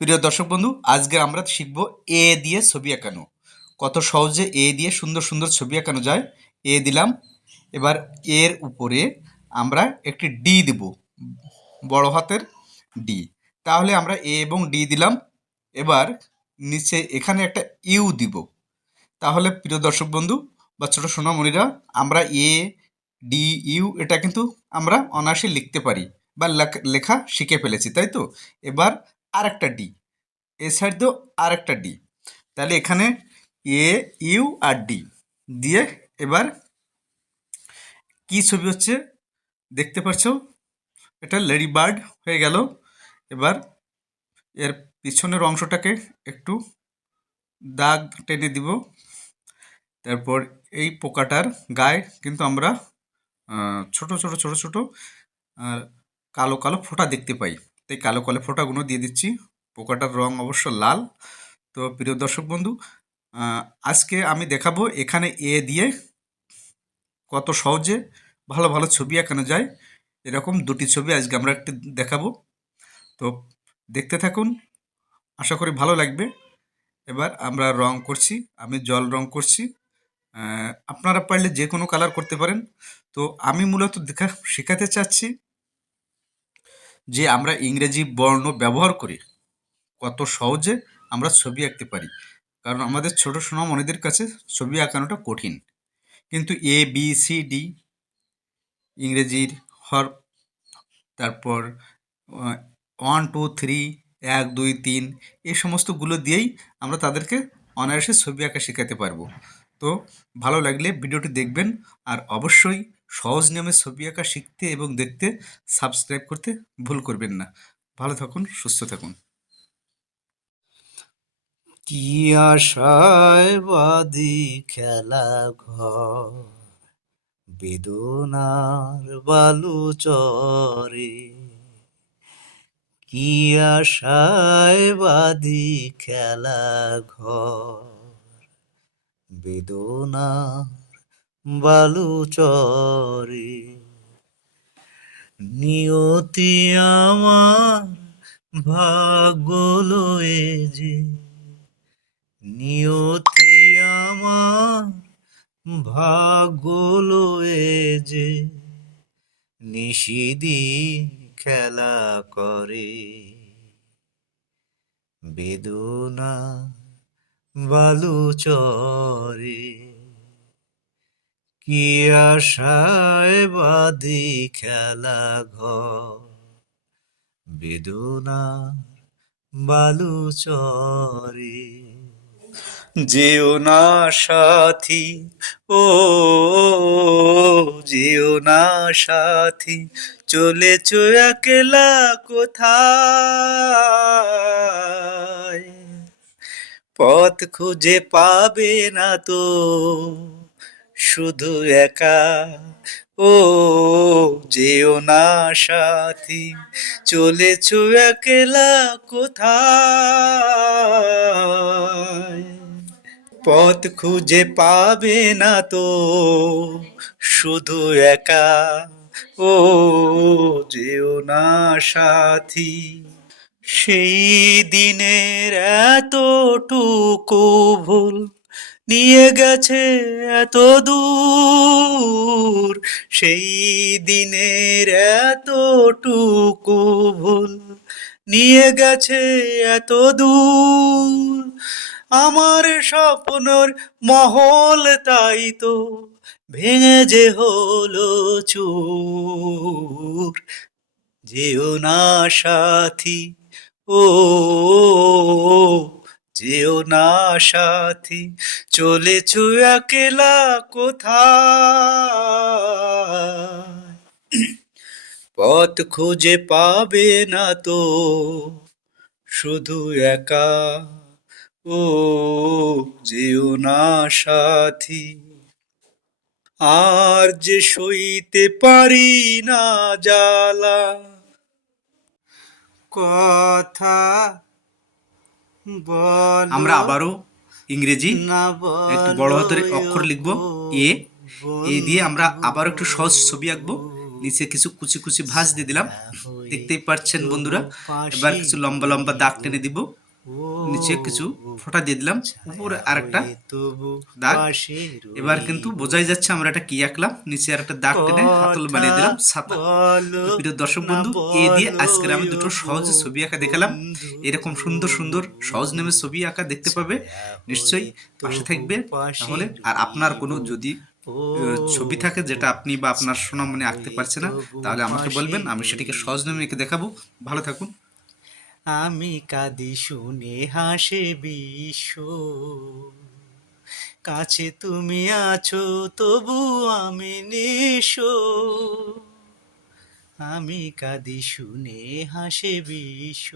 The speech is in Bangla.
প্রিয় দর্শক বন্ধু, আজকে আমরা শিখব এ দিয়ে ছবি আঁকানো। কত সহজে এ দিয়ে সুন্দর সুন্দর ছবি আঁকানো যায়। এ দিলাম, এবার এর উপরে আমরা একটি ডি দেব, বড় হাতের ডি। তাহলে আমরা এ এবং ডি দিলাম। এবার নিচে এখানে একটা ইউ দিব। তাহলে প্রিয় দর্শক বন্ধু বা ছোটো সোনামণিরা, আমরা এ ডি ইউ এটা কিন্তু আমরা অনায়াসে লিখতে পারি বা লেখা শিখে ফেলেছি, তাই তো? এবার আরেকটা ডি, এ সাইড দিয়েও আরেকটা ডি। তাহলে এখানে এ ইউ আর ডি দিয়ে এবার কি ছবি হচ্ছে দেখতে পাচ্ছ? এটা লেডি বার্ড হয়ে গেল। এবার এর পিছনের অংশটাকে একটু দাগ টেনে দিব। তারপর এই পোকাটার গায়ে কিন্তু আমরা ছোট ছোট ছোট ছোট কালো কালো ফোঁটা দেখতে পাই। তাই কালো কালো ফোঁটাগুলো দিয়ে দিচ্ছি। পোকাটার রং অবশ্য লাল। তো প্রিয় দর্শক বন্ধু, আজকে আমি দেখাবো এখানে এ দিয়ে কত সহজে ভালো ভালো ছবি আঁকানো যায়। এরকম দুটি ছবি আজকে আমরা একটু দেখাবো। তো দেখতে থাকুন, আশা করি ভালো লাগবে। এবার আমরা রং করছি, আমি জল রং করছি। আপনারা পারলে যে কোনো কালার করতে পারেন। তো আমি মূলত শেখাতে চাচ্ছি যে আমরা ইংরেজি বর্ণ ব্যবহার করে কত সহজে আমরা ছবি আঁকতে পারি। কারণ আমাদের ছোট সোনামণিদের কাছে ছবি আঁকানোটা কঠিন। কিন্তু এ বি সি ডি ইংরেজির হরফ, তারপর 1 2 3 1 2 3 এই সমস্তগুলো দিয়েই আমরা তাদেরকে অনায়াসে ছবি আঁকা শেখাতে পারবো। তো ভালো লাগলে ভিডিওটি দেখবেন, আর অবশ্যই সহজ নিয়মে ছবি আঁকা শিখতে এবং দেখতে সাবস্ক্রাইব করতে ভুল করবেন না। ভালো থাকুন, সুস্থ থাকুন। কি আশায় বাদি খেলা ঘর, বেদনার বালু চরে। কি আশায় বাদি খেলা ঘর, বেদনার বালু চরে। নিয়তি আমার ভাগ্য লয়ে যে, নিয়তি আমার ভাগ্য লয়ে যে, নিশিদিন খেলা করে। বেদনা বালু চরে, কি আশায় বাদি খেলা ঘর, বেদনা বালু চরে। যেও না সাথী, ও যেও না সাথী, চলেছ একলা কোথায়। পথ খুঁজে পাবে না তো, শুধু একা। ও যেও না সাথী, চলেছ একলা কোথায়। পথ খুঁজে পাবে না তো, শুধু একা। ও যেও না সাথী। সেই দিনের এতটুকু ভুল নিয়ে গেছে এত দূর। সেই দিনের এতটুকু ভুল নিয়ে গেছে এত দূর। আমার স্বপ্নর মহল তাই তো ভেঙে যে হলো চুর। যেও না সাথী, ও যেও না সাথী, চলেছ একলা কোথায়। পথ খুঁজে পাবে না তো, শুধু একা। ও যেও না সাথী। আর যে সইতে পারি না জ্বালা, কথা বল। আমরা আবারও ইংরেজি না একটু বড় হাতের বলো অক্ষর লিখব, এ। এ দিয়ে আমরা আবার একটু সহজ ছবি আঁকবো। নিচে কিছু কুচি কুচি ভাঁজ দিয়ে দিলাম, দেখতেই পাচ্ছেন বন্ধুরা। এবার কিছু লম্বা লম্বা দাগ টেনে দিব, নিচে কিছু ফোঁটা দিয়ে দিলাম, উপরে আরেকটা দাগ। এবার কিন্তু বোঝাই যাচ্ছে আমরা এটা কি আঁকলাম। নিচে আরেকটা দাগ টেনে হাতল বানিয়ে দিলাম ছাতা। তো প্রিয় দর্শক বন্ধু, এ দিয়ে আজকের আমি দুটো সহজে ছবি আঁকা দেখালাম। এরকম সুন্দর সুন্দর সহজ নামে ছবি আঁকা দেখতে পাবে, নিশ্চয়ই পাশে থাকবে তাহলে। আর আপনার কোনো যদি ছবি থাকে যেটা আপনি বা আপনার সোনামণি আঁকতে পারছে না, তাহলে আমাকে বলবেন, আমি সেটিকে সহজ নামে এঁকে দেখাবো। ভালো থাকুন। আমি কাঁদি শুনে হাসে বিশ্ব, কাছে তুমি আছো তবু আমি নিশো। আমি কাঁদি শুনে হাসে বিশ্ব।